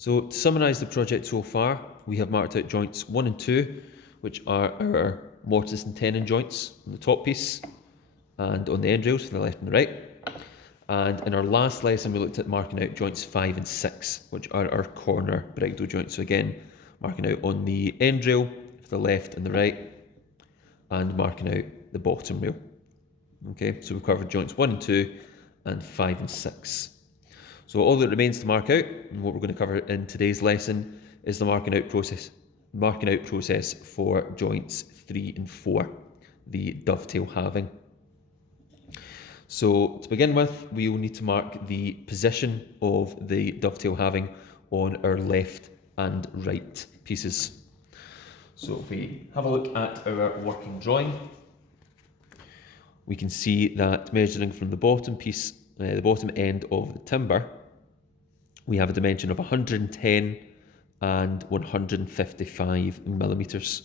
So to summarise the project so far, we have marked out joints 1 and 2, which are our mortise and tenon joints on the top piece and on the end rails to the left and the right. And in our last lesson, we looked at marking out joints 5 and 6, which are our corner bracteal joints. So again, marking out on the end rail for the left and the right, and marking out the bottom rail. Okay, so we've covered joints 1 and 2, and 5 and 6. So all that remains to mark out, and what we're going to cover in today's lesson, is the marking out process for joints 3 and 4, the dovetail halving. So to begin with, we will need to mark the position of the dovetail halving on our left and right pieces. So if we have a look at our working drawing, we can see that measuring from the bottom piece, the bottom end of the timber, we have a dimension of 110 and 155 millimetres.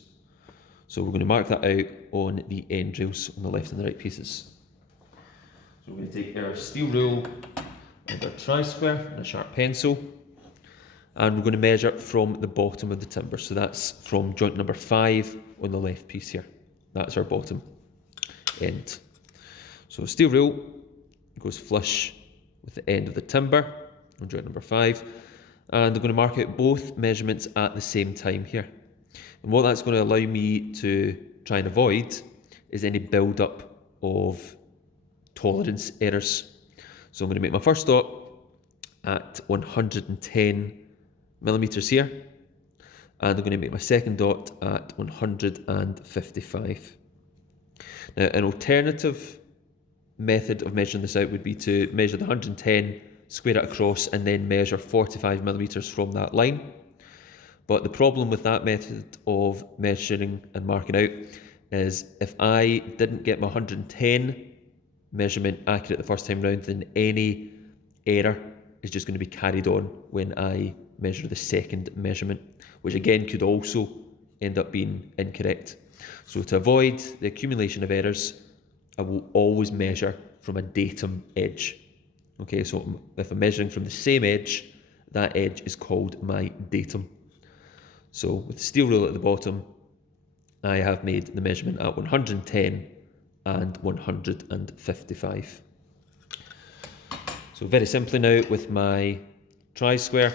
So we're going to mark that out on the end rails on the left and the right pieces. So we're going to take our steel rule and our tri-square and a sharp pencil, and we're going to measure from the bottom of the timber. So that's from joint number 5 on the left piece here. That's our bottom end. So steel rule goes flush with the end of the timber on joint number 5, and I'm going to mark out both measurements at the same time here. And what that's going to allow me to try and avoid is any build-up of tolerance errors. So I'm going to make my first dot at 110 millimetres here, and I'm going to make my second dot at 155. Now, an alternative method of measuring this out would be to measure the 110, square it across, and then measure 45 millimetres from that line. But the problem with that method of measuring and marking out is if I didn't get my 110 measurement accurate the first time round, then any error is just going to be carried on when I measure the second measurement, which again could also end up being incorrect. So to avoid the accumulation of errors, I will always measure from a datum edge. Okay, so if I'm measuring from the same edge, that edge is called my datum. So with the steel rule at the bottom, I have made the measurement at 110 and 155. So very simply now, with my tri-square,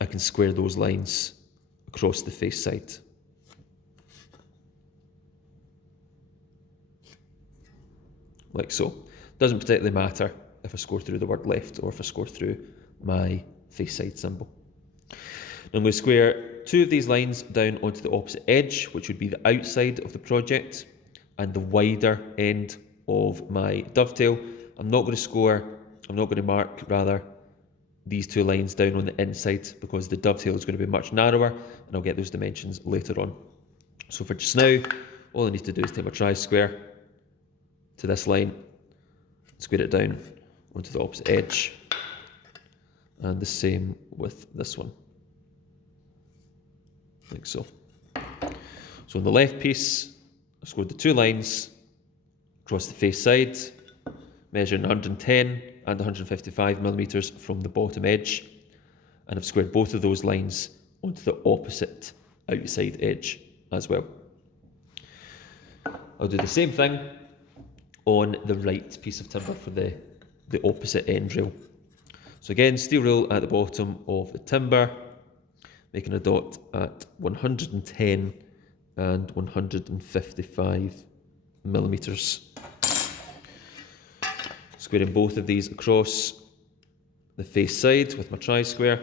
I can square those lines across the face side. Like so. Doesn't particularly matter if I score through the word left or if I score through my face side symbol. Now I'm going to square two of these lines down onto the opposite edge, which would be the outside of the project and the wider end of my dovetail. I'm not going to mark these two lines down on the inside because the dovetail is going to be much narrower, and I'll get those dimensions later on. So for just now, all I need to do is take my tri-square to this line, square it down onto the opposite edge, and the same with this one, like so. So on the left piece, I've scored the two lines across the face side, measuring 110 and 155 millimetres from the bottom edge, and I've squared both of those lines onto the opposite outside edge as well. I'll do the same thing on the right piece of timber for the opposite end rail. So again, steel rule at the bottom of the timber, making a dot at 110 and 155 millimetres. Squaring both of these across the face side with my tri-square.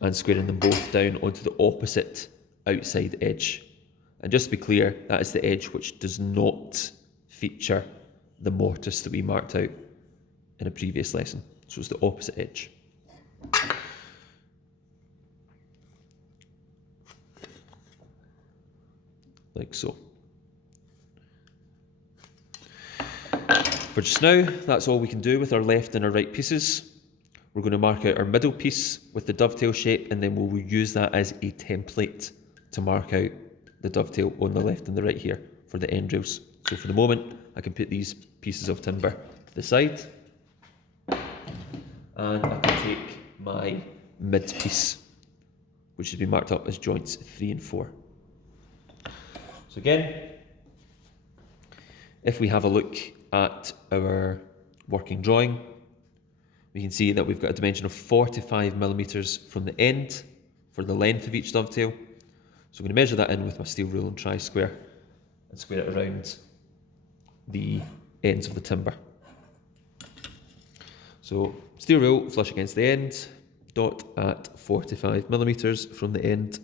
And squaring them both down onto the opposite outside edge. And just to be clear, that is the edge which does not feature the mortise that we marked out in a previous lesson. So it's the opposite edge. Like so. For just now, that's all we can do with our left and our right pieces. We're going to mark out our middle piece with the dovetail shape, and then we'll use that as a template to mark out the dovetail on the left and the right here for the end rails. So for the moment, I can put these pieces of timber to the side, and I can take my mid piece, which has been marked up as joints 3 and 4. So again, if we have a look at our working drawing, we can see that we've got a dimension of 45mm from the end for the length of each dovetail. So I'm going to measure that in with my steel rule and tri-square and square it around the ends of the timber. So steel rule flush against the end, dot at 45mm from the end,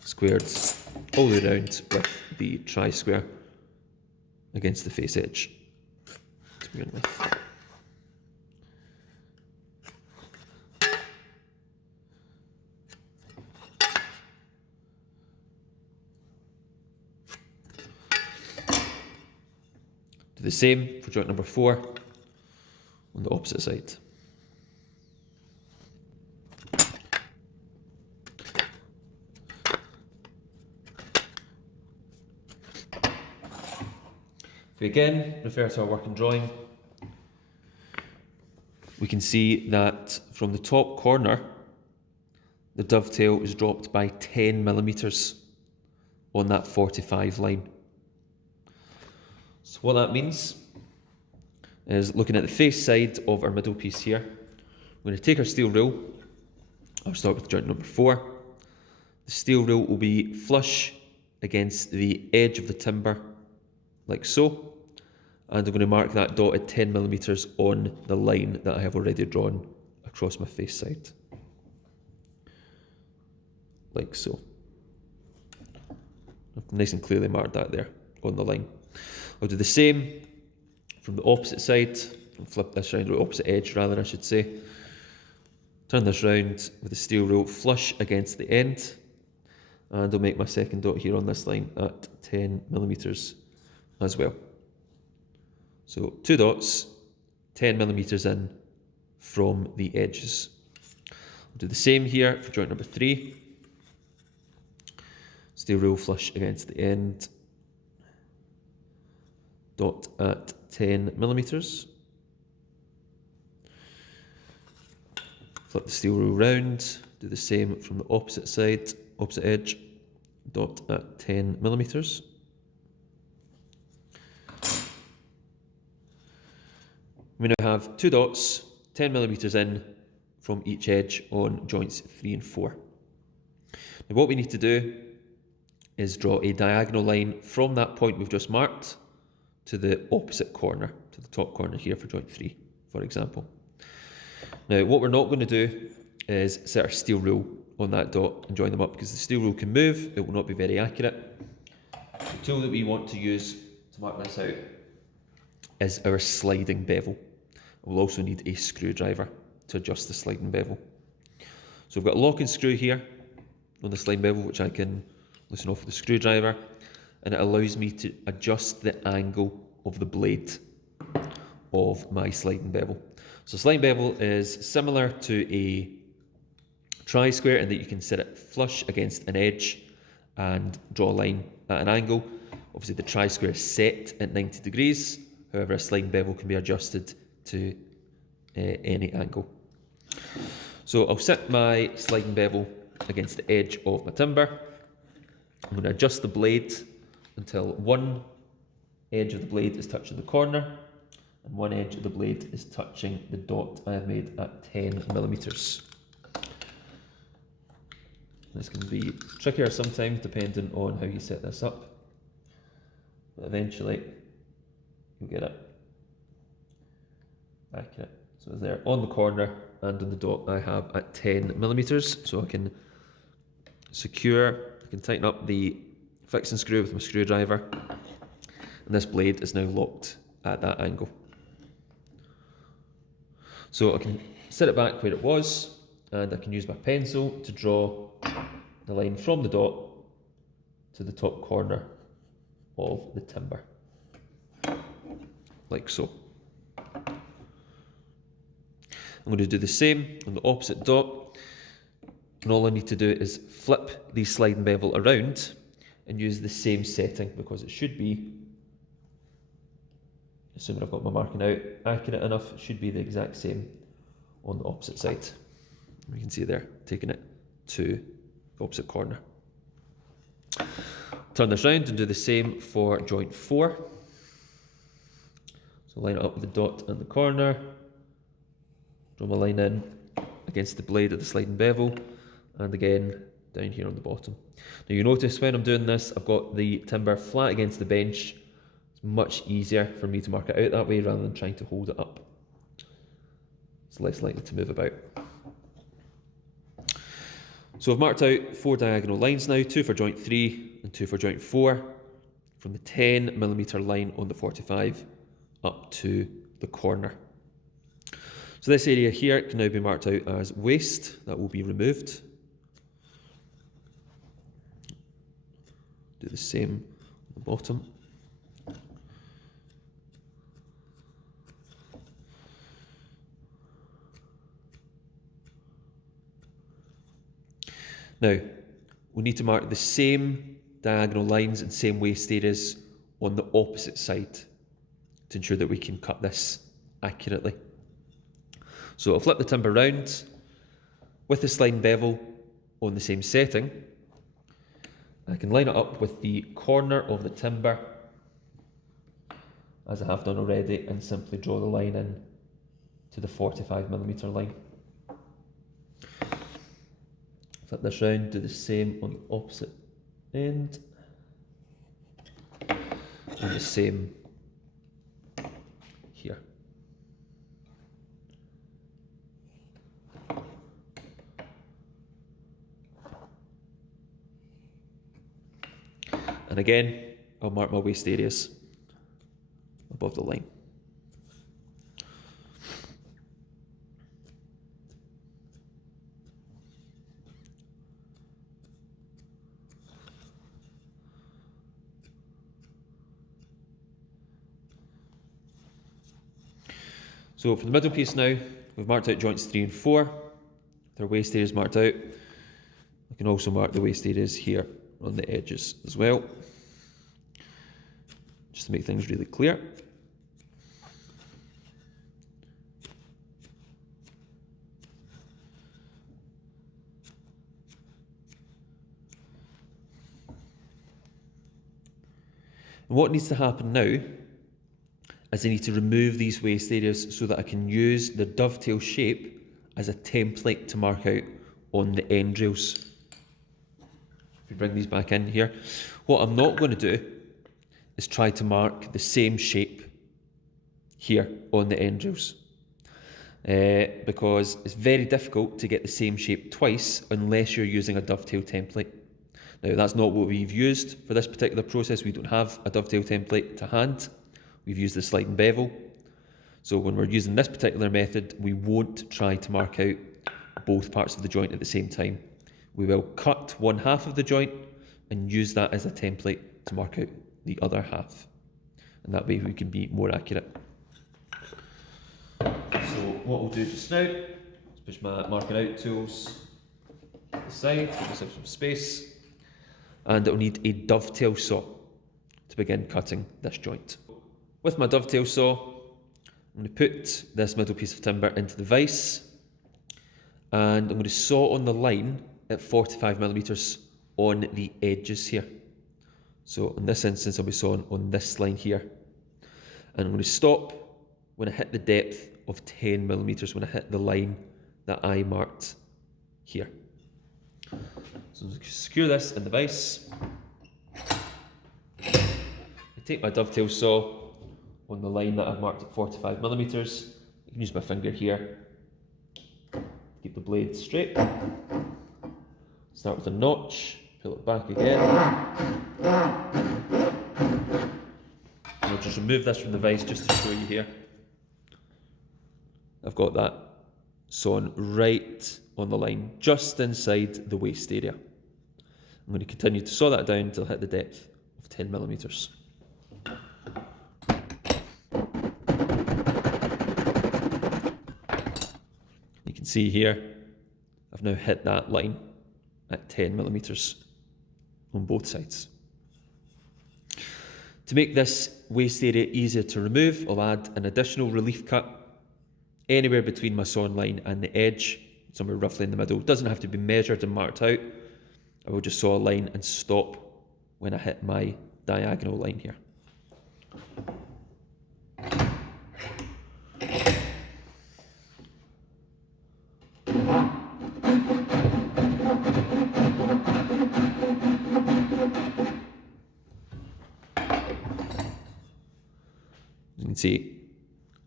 squared all the way around with the tri-square against the face edge to begin with. Do the same for joint number 4 on the opposite side. If we again refer to our working drawing, we can see that from the top corner, the dovetail is dropped by 10mm on that 45 line. So what that means is, looking at the face side of our middle piece here, we're going to take our steel rule. I'll start with joint number 4. The steel rule will be flush against the edge of the timber, like so, and I'm going to mark that dot at 10mm on the line that I have already drawn across my face side, like so. I've nice and clearly marked that there on the line. I'll do the same from the opposite side, and flip this round, or opposite edge rather I should say. Turn this round with the steel rule flush against the end, and I'll make my second dot here on this line at 10mm as well. So 2 dots, 10mm in from the edges. I'll do the same here for joint number 3. Steel rule flush against the end, dot at 10mm. Flip the steel rule round, do the same from the opposite side, opposite edge, dot at 10mm. We now have 2 dots, 10mm in from each edge on joints 3 and 4. Now what we need to do is draw a diagonal line from that point we've just marked to the opposite corner, to the top corner here for joint 3, for example. Now what we're not going to do is set our steel rule on that dot and join them up, because the steel rule can move, it will not be very accurate. The tool that we want to use to mark this out is our sliding bevel. We'll also need a screwdriver to adjust the sliding bevel. So we've got a lock and screw here on the sliding bevel, which I can loosen off with the screwdriver, and it allows me to adjust the angle of the blade of my sliding bevel. So sliding bevel is similar to a tri-square in that you can set it flush against an edge and draw a line at an angle. Obviously the tri-square is set at 90 degrees, however a sliding bevel can be adjusted to any angle. So I'll set my sliding bevel against the edge of my timber. I'm going to adjust the blade until one edge of the blade is touching the corner and one edge of the blade is touching the dot I have made at 10mm. This can be trickier sometimes depending on how you set this up, but eventually you'll get it accurate. So it's there on the corner and on the dot I have at 10mm, so I can secure, I can tighten up the fixing screw with my screwdriver, and this blade is now locked at that angle. So I can set it back where it was, and I can use my pencil to draw the line from the dot to the top corner of the timber, like so. I'm going to do the same on the opposite dot, and all I need to do is flip the sliding bevel around and use the same setting, because it should be, assuming I've got my marking out accurate enough, it should be the exact same on the opposite side. You can see there, taking it to the opposite corner. Turn this round and do the same for joint 4. So line it up with the dot and the corner, draw my line in against the blade of the sliding bevel, and again down here on the bottom. Now you notice when I'm doing this, I've got the timber flat against the bench. It's much easier for me to mark it out that way rather than trying to hold it up. It's less likely to move about. So I've marked out 4 diagonal lines now, 2 for joint 3 and 2 for joint 4, from the 10mm line on the 45 up to the corner. So this area here can now be marked out as waste. That will be removed. Do the same on the bottom. Now, we need to mark the same diagonal lines and same waste areas on the opposite side to ensure that we can cut this accurately. So I'll flip the timber round with the sliding bevel on the same setting. I can line it up with the corner of the timber as I have done already and simply draw the line in to the 45mm line. Flip this round, do the same on the opposite end, and the same here. And again, I'll mark my waste areas above the line. So for the middle piece now, we've marked out joints 3 and 4. Their waste areas marked out. I can also mark the waste areas here on the edges as well, just to make things really clear. And what needs to happen now is I need to remove these waste areas so that I can use the dovetail shape as a template to mark out on the end rails. If we bring these back in here, what I'm not going to do is try to mark the same shape here on the end rails, because it's very difficult to get the same shape twice unless you're using a dovetail template. Now that's not what we've used for this particular process. We don't have a dovetail template to hand. We've used the sliding bevel. So when we're using this particular method, we won't try to mark out both parts of the joint at the same time. We will cut one half of the joint and use that as a template to mark out the other half. And that way we can be more accurate. So what we'll do just now is push my marking out tools to the side, give myself some space, and it'll need a dovetail saw to begin cutting this joint. With my dovetail saw, I'm going to put this middle piece of timber into the vise, and I'm going to saw on the line at 45mm on the edges here. So in this instance, I'll be sawing on this line here. And I'm going to stop when I hit the depth of 10mm, when I hit the line that I marked here. So I'm going to secure this in the vise. I take my dovetail saw on the line that I've marked at 45mm. I can use my finger here to keep the blade straight. Start with a notch, pull it back again. And I'll just remove this from the vise just to show you here. I've got that sawn right on the line, just inside the waste area. I'm going to continue to saw that down until I hit the depth of 10mm. You can see here, I've now hit that line at 10mm on both sides. To make this waste area easier to remove, I'll add an additional relief cut anywhere between my sawn line and the edge, somewhere roughly in the middle. It doesn't have to be measured and marked out. I will just saw a line and stop when I hit my diagonal line here. You can see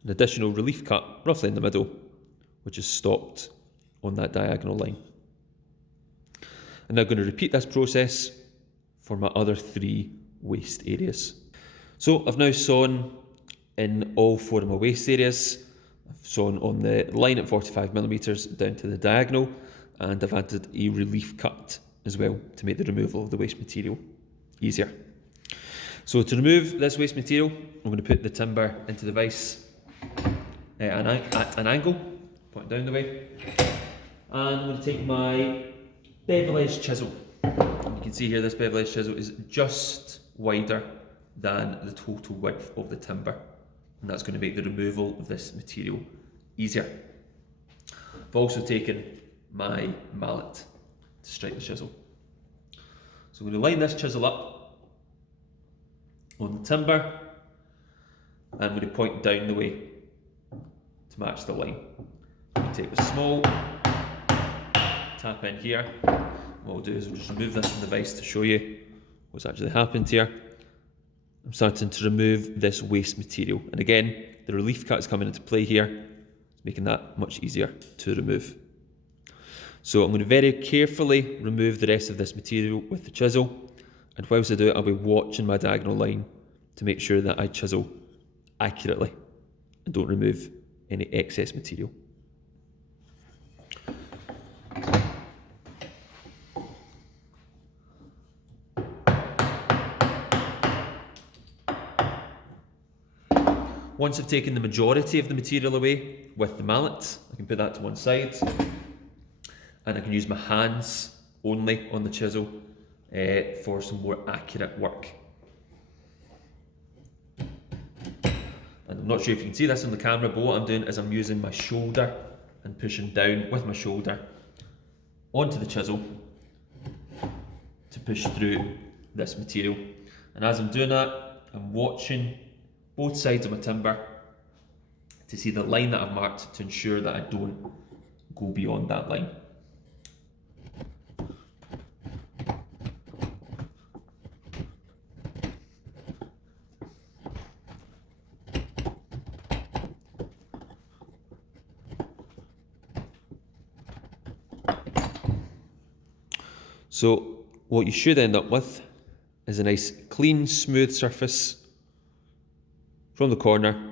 an additional relief cut roughly in the middle, which is stopped on that diagonal line. I'm now going to repeat this process for my other 3 waste areas. So I've now sawn in all 4 of my waste areas. I've sawn on the line at 45mm down to the diagonal, and I've added a relief cut as well to make the removal of the waste material easier. So to remove this waste material, I'm going to put the timber into the vise at an angle, point down the way, and I'm going to take my bevel edge chisel. You can see here this bevel edge chisel is just wider than the total width of the timber, and that's going to make the removal of this material easier. I've also taken my mallet to strike the chisel. So I'm going to line this chisel up on the timber, and I'm going to point down the way to match the line. I'm take a small tap in here. What we'll do is we'll just remove this from the vise to show you what's actually happened here. I'm starting to remove this waste material, and again the relief cut is coming into play here, making that much easier to remove. So I'm going to very carefully remove the rest of this material with the chisel, and whilst I do it I'll be watching my diagonal line to make sure that I chisel accurately and don't remove any excess material. Once I've taken the majority of the material away with the mallet, I can put that to one side, and I can use my hands only on the chisel for some more accurate work. And I'm not sure if you can see this on the camera, but what I'm doing is I'm using my shoulder and pushing down with my shoulder onto the chisel to push through this material. And as I'm doing that, I'm watching both sides of my timber to see the line that I've marked to ensure that I don't go beyond that line. So what you should end up with is a nice clean smooth surface from the corner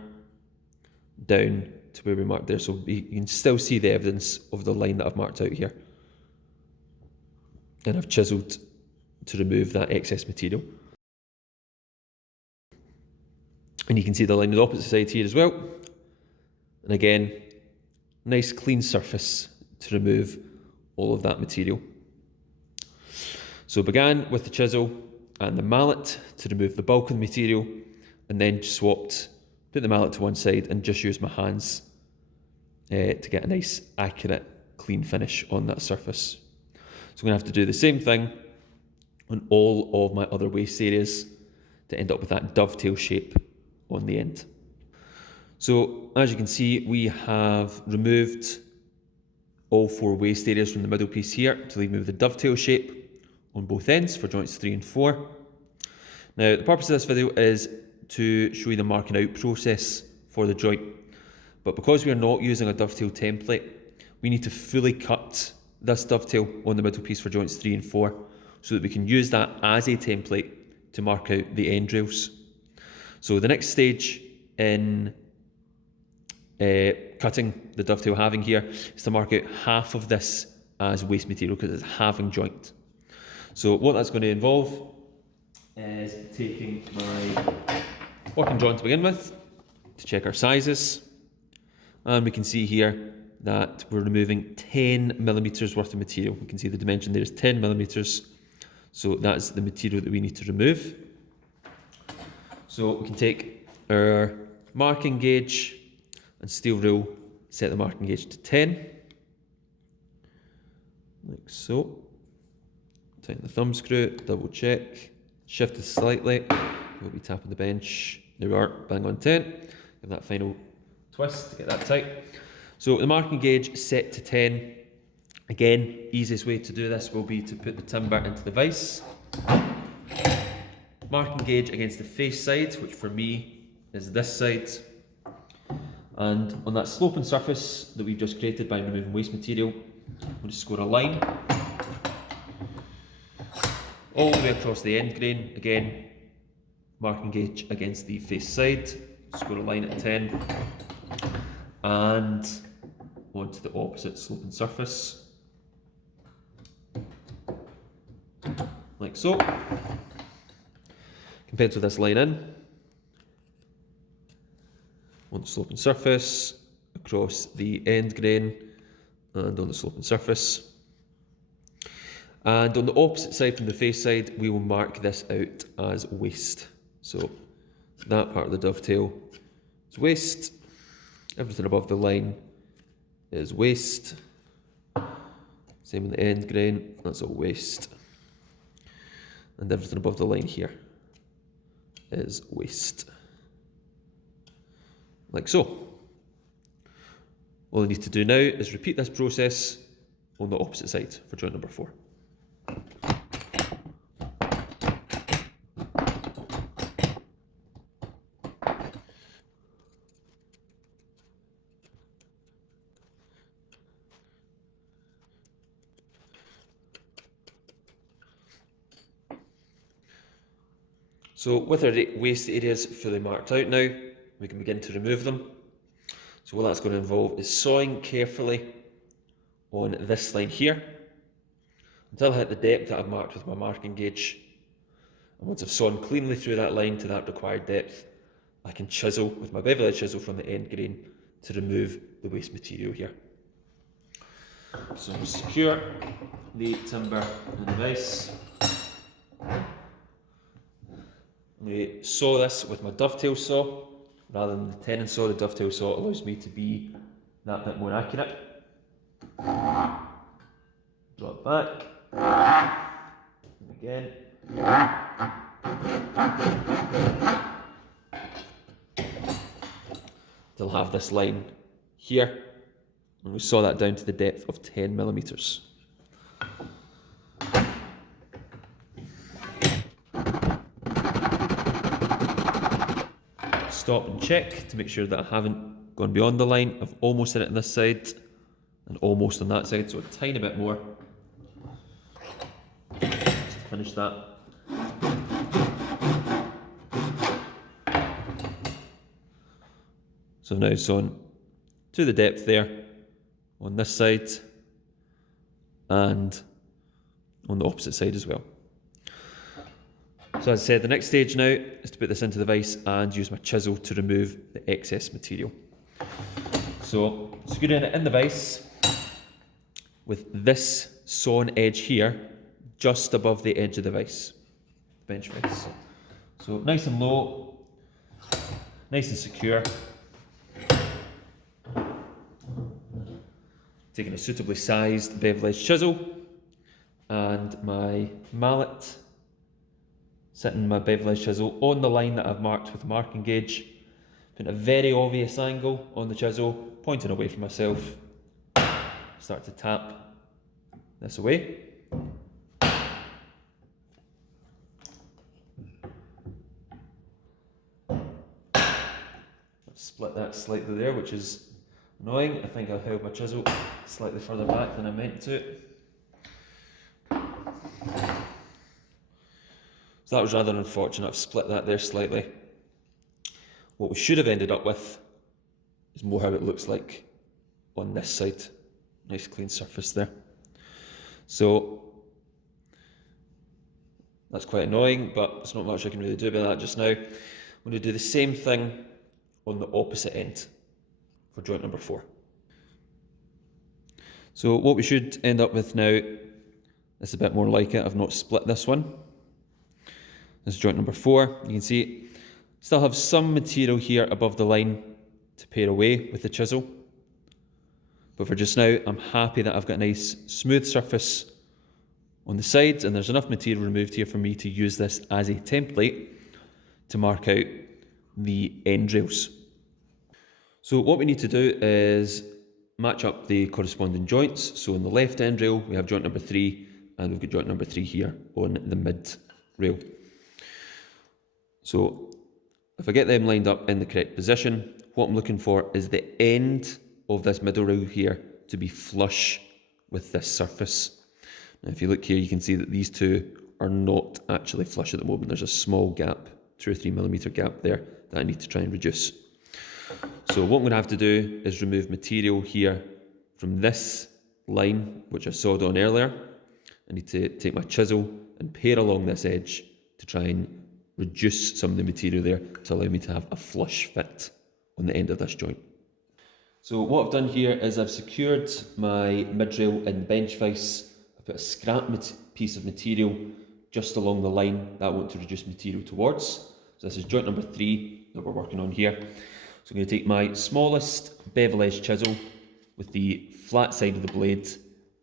down to where we marked there, so you can still see the evidence of the line that I've marked out here, and I've chiselled to remove that excess material. And you can see the line on the opposite side here as well, and again nice clean surface to remove all of that material. So began with the chisel and the mallet to remove the bulk of the material, and then swapped, put the mallet to one side and just used my hands to get a nice accurate clean finish on that surface. So I'm going to have to do the same thing on all of my other waste areas to end up with that dovetail shape on the end. So as you can see, we have removed all 4 waste areas from the middle piece here to leave me with a dovetail shape on both ends for joints 3 and 4. Now the purpose of this video is to show you the marking out process for the joint, but because we are not using a dovetail template, we need to fully cut this dovetail on the middle piece for joints 3 and 4 so that we can use that as a template to mark out the end rails. So the next stage in cutting the dovetail halving here is to mark out half of this as waste material because it's a halving joint. So what that's going to involve is taking my working drawing to begin with to check our sizes, and we can see here that we're removing 10mm worth of material. We can see the dimension there is 10mm, so that's the material that we need to remove. So we can take our marking gauge and steel rule set the marking gauge to 10, like so. Tighten the thumb screw, double check, shift it slightly, we'll be tapping the bench, there we are, bang on 10, give that final twist to get that tight. So the marking gauge set to 10, again, easiest way to do this will be to put the timber into the vise. Marking gauge against the face side, which for me is this side, and on that sloping surface that we've just created by removing waste material, we'll just score a line all the way across the end grain. Again, marking gauge against the face side, score a line at 10, and onto the opposite sloping surface, like so. Compared to this line in, on the sloping surface, across the end grain, and on the sloping surface. And on the opposite side from the face side, we will mark this out as waste. So that part of the dovetail is waste. Everything above the line is waste. Same in the end grain, that's all waste. And everything above the line here is waste. Like so. All I need to do now is repeat this process on the opposite side for joint number 4. So with our waste areas fully marked out now, we can begin to remove them. So what that's going to involve is sawing carefully on this line here until I hit the depth that I've marked with my marking gauge. And once I've sawn cleanly through that line to that required depth, I can chisel with my bevel edge chisel from the end grain to remove the waste material here. So I'm secure the timber in the vise. I saw this with my dovetail saw rather than the tenon saw. The dovetail saw allows me to be that bit more accurate. Draw it back. And again. Till I have this line here. And we saw that down to the depth of 10 millimeters. Stop and check to make sure that I haven't gone beyond the line. I've almost hit it on this side and almost on that side, so a tiny bit more. Just to finish that. So now sawn to the depth there on this side and on the opposite side as well. So as I said, the next stage now is to put this into the vise and use my chisel to remove the excess material. So screwing it in the vise with this sawn edge here just above the edge of the vise, bench vise. So nice and low, nice and secure. Taking a suitably sized bevel edge chisel and my mallet, sitting my bevel edge chisel on the line that I've marked with the marking gauge, putting a very obvious angle on the chisel, pointing away from myself, start to tap this away. I've split that slightly there, which is annoying. I think I held my chisel slightly further back than I meant to. So that was rather unfortunate. I've split that there slightly. What we should have ended up with is more how it looks like on this side. Nice clean surface there. So that's quite annoying, but there's not much I can really do about that just now. I'm going to do the same thing on the opposite end for joint number 4. So what we should end up with now is a bit more like it. I've not split this one. This is joint number 4. You can see still have some material here above the line to pare away with the chisel. But for just now, I'm happy that I've got a nice smooth surface on the sides, and there's enough material removed here for me to use this as a template to mark out the end rails. So what we need to do is match up the corresponding joints. So on the left end rail, we have joint number 3, and we've got joint number 3 here on the mid rail. So if I get them lined up in the correct position, what I'm looking for is the end of this middle rail here to be flush with this surface. Now if you look here, you can see that these two are not actually flush at the moment. There's a small gap, 2 or 3 millimeter gap there that I need to try and reduce. So what I'm going to have to do is remove material here from this line, which I sawed on earlier. I need to take my chisel and pare along this edge to try and reduce some of the material there to allow me to have a flush fit on the end of this joint. So what I've done here is I've secured my mid-rail in bench vise. I've put a scrap piece of material just along the line that I want to reduce material towards. So this is joint number 3 that we're working on here. So I'm going to take my smallest bevel edge chisel with the flat side of the blade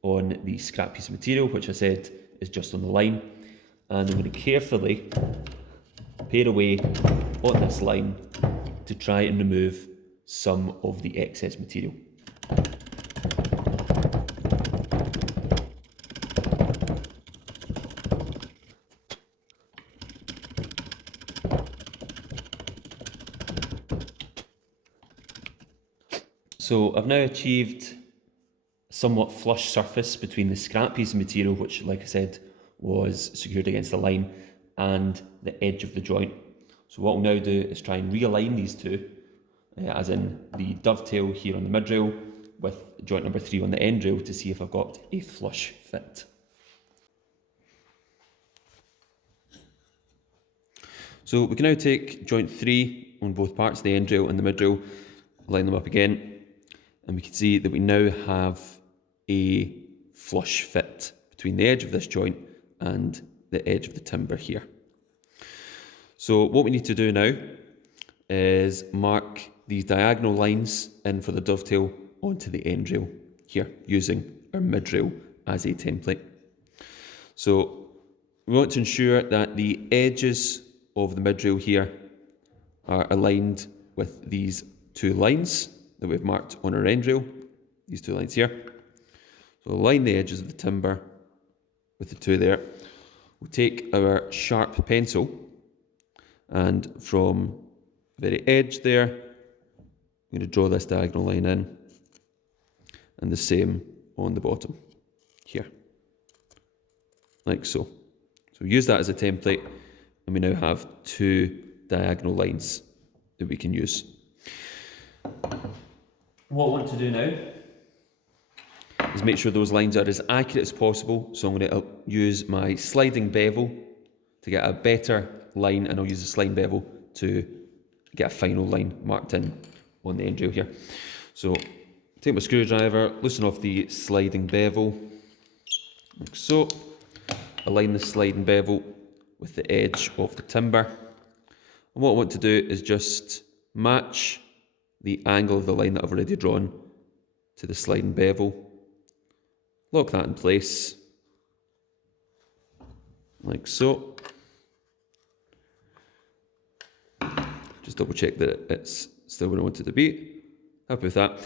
on the scrap piece of material, which I said is just on the line, and I'm going to carefully pare away on this line to try and remove some of the excess material. So I've now achieved a somewhat flush surface between the scrap piece of material, which, like I said, was secured against the line, and the edge of the joint. So what I'll now do is try and realign these two, as in the dovetail here on the mid rail with joint number 3 on the end rail, to see if I've got a flush fit. So we can now take joint 3 on both parts, the end rail and the mid rail, line them up again, and we can see that we now have a flush fit between the edge of this joint and the edge of the timber here. So what we need to do now is mark these diagonal lines in for the dovetail onto the end rail here, using our mid rail as a template. So we want to ensure that the edges of the mid rail here are aligned with these 2 lines that we've marked on our end rail, these 2 lines here. So align the edges of the timber with the 2 there. We'll take our sharp pencil, and from the very edge there, I'm going to draw this diagonal line in, and the same on the bottom here, like so. So we use that as a template, and we now have 2 diagonal lines that we can use. What I want to do now is make sure those lines are as accurate as possible. So I'm going to use my sliding bevel to get a better line, and I'll use the sliding bevel to get a final line marked in on the end rail here. So take my screwdriver, loosen off the sliding bevel, like so. Align the sliding bevel with the edge of the timber. And what I want to do is just match the angle of the line that I've already drawn to the sliding bevel. Lock that in place, like so. Just double check that it's still where I want it to be. Happy with that.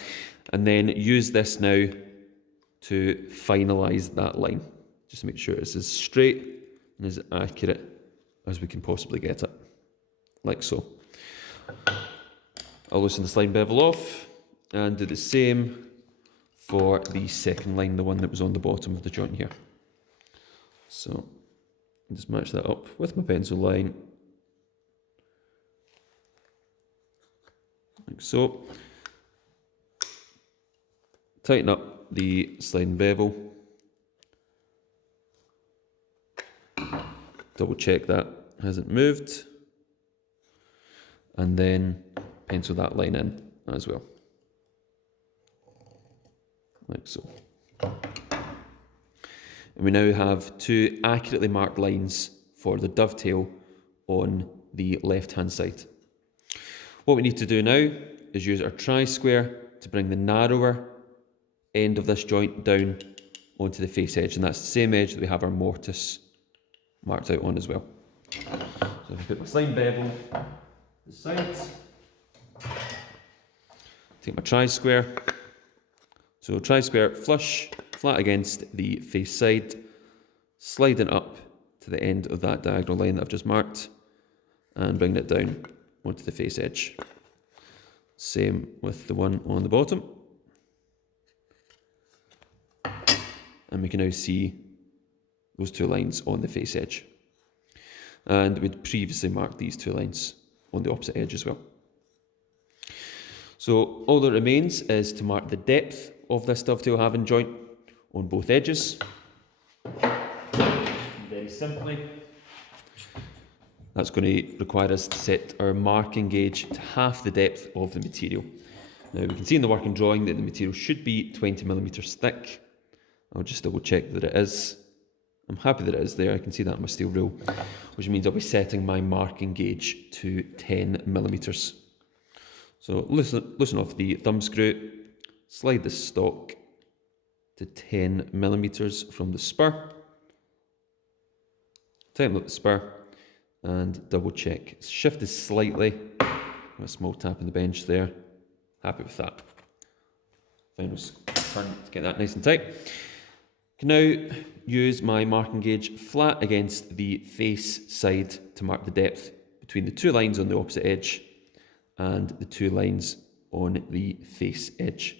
And then use this now to finalise that line, just to make sure it's as straight and as accurate as we can possibly get it, like so. I'll loosen the sliding bevel off and do the same for the second line, the one that was on the bottom of the joint here. So just match that up with my pencil line, like so. Tighten up the sliding bevel, double check that hasn't moved, and then pencil that line in as well, like so. And we now have 2 accurately marked lines for the dovetail on the left hand side. What we need to do now is use our tri-square to bring the narrower end of this joint down onto the face edge, and that's the same edge that we have our mortise marked out on as well. So if I put my slime bevel to the side, take my tri-square. So tri-square flush, flat against the face side, sliding up to the end of that diagonal line that I've just marked, and bringing it down onto the face edge. Same with the one on the bottom. And we can now see those two lines on the face edge. And we'd previously marked these two lines on the opposite edge as well. So all that remains is to mark the depth of this dovetail halving joint on both edges. Very simply, that's going to require us to set our marking gauge to half the depth of the material. Now we can see in the working drawing that the material should be 20mm thick. I'll just double check that it is. I'm happy that it is there. I can see that on my steel rule, which means I'll be setting my marking gauge to 10mm. So loosen off the thumb screw, slide the stock to 10mm from the spur, tighten up the spur, and double check. It's shifted slightly. A small tap on the bench there. Happy with that. Final turn to get that nice and tight. Can now use my marking gauge flat against the face side to mark the depth between the two lines on the opposite edge and the two lines on the face edge.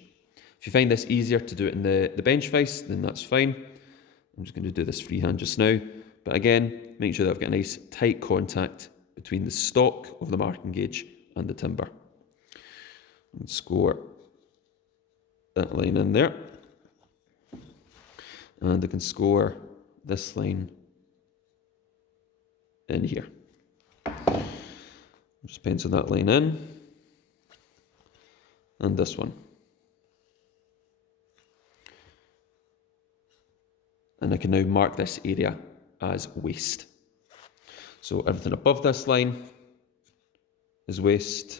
If you find this easier to do it in the bench vise, then that's fine. I'm just going to do this freehand just now. But again, make sure that I've got a nice tight contact between the stock of the marking gauge and the timber. And score that line in there. And I can score this line in here. Just pencil that line in. And this one. And I can now mark this area as waist. So everything above this line is waist.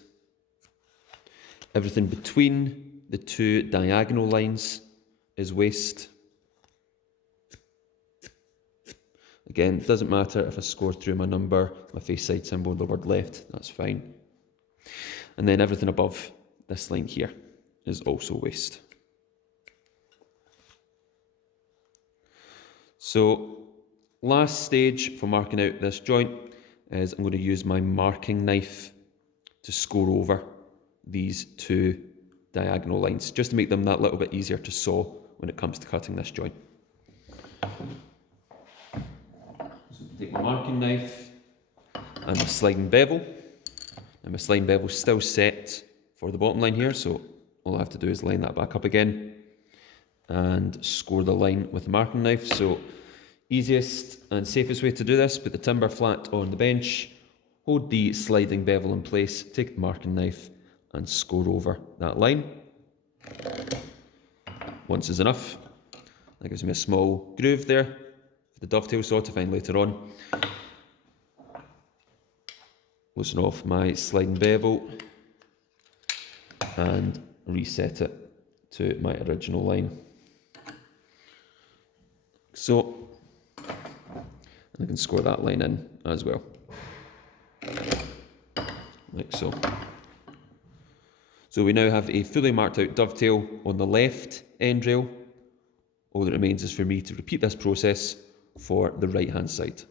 Everything between the two diagonal lines is waist. Again, it doesn't matter if I score through my number, my face side symbol, and the word left, that's fine. And then everything above this line here is also waist. So, last stage for marking out this joint is I'm going to use my marking knife to score over these two diagonal lines, just to make them that little bit easier to saw when it comes to cutting this joint. So take my marking knife and my sliding bevel. And my sliding bevel is still set for the bottom line here, so all I have to do is line that back up again and score the line with the marking knife. So easiest and safest way to do this, put the timber flat on the bench, hold the sliding bevel in place, take the marking knife and score over that line. Once is enough. That gives me a small groove there for the dovetail saw to find later on. Loosen off my sliding bevel and reset it to my original line. So, and I can score that line in as well, like so. So we now have a fully marked out dovetail on the left end rail. All that remains is for me to repeat this process for the right hand side.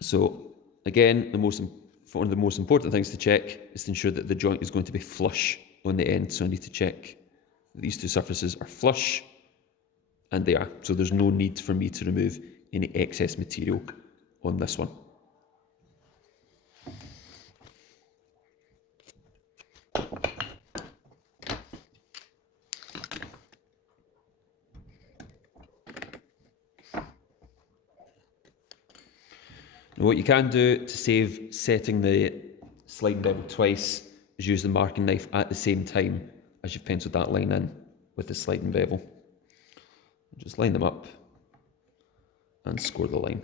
So again, one of the most important things to check is to ensure that the joint is going to be flush on the end. So I need to check that these two surfaces are flush, and they are. So there's no need for me to remove any excess material on this one. Now what you can do to save setting the sliding bevel twice is use the marking knife at the same time as you've penciled that line in with the sliding bevel. Just line them up and score the line.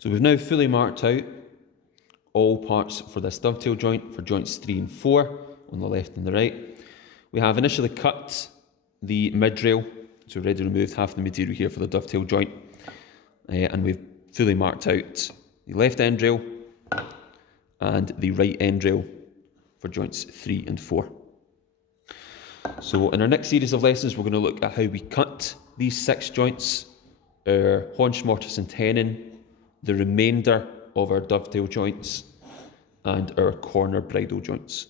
So we've now fully marked out all parts for this dovetail joint for joints 3 and 4 on the left and the right. We have initially cut the mid-rail, so we've already removed half the material here for the dovetail joint, and we've fully marked out the left end rail and the right end rail for joints 3 and 4. So in our next series of lessons, we're going to look at how we cut these 6 joints, our haunch, mortise and tenon, the remainder of our dovetail joints, and our corner bridle joints.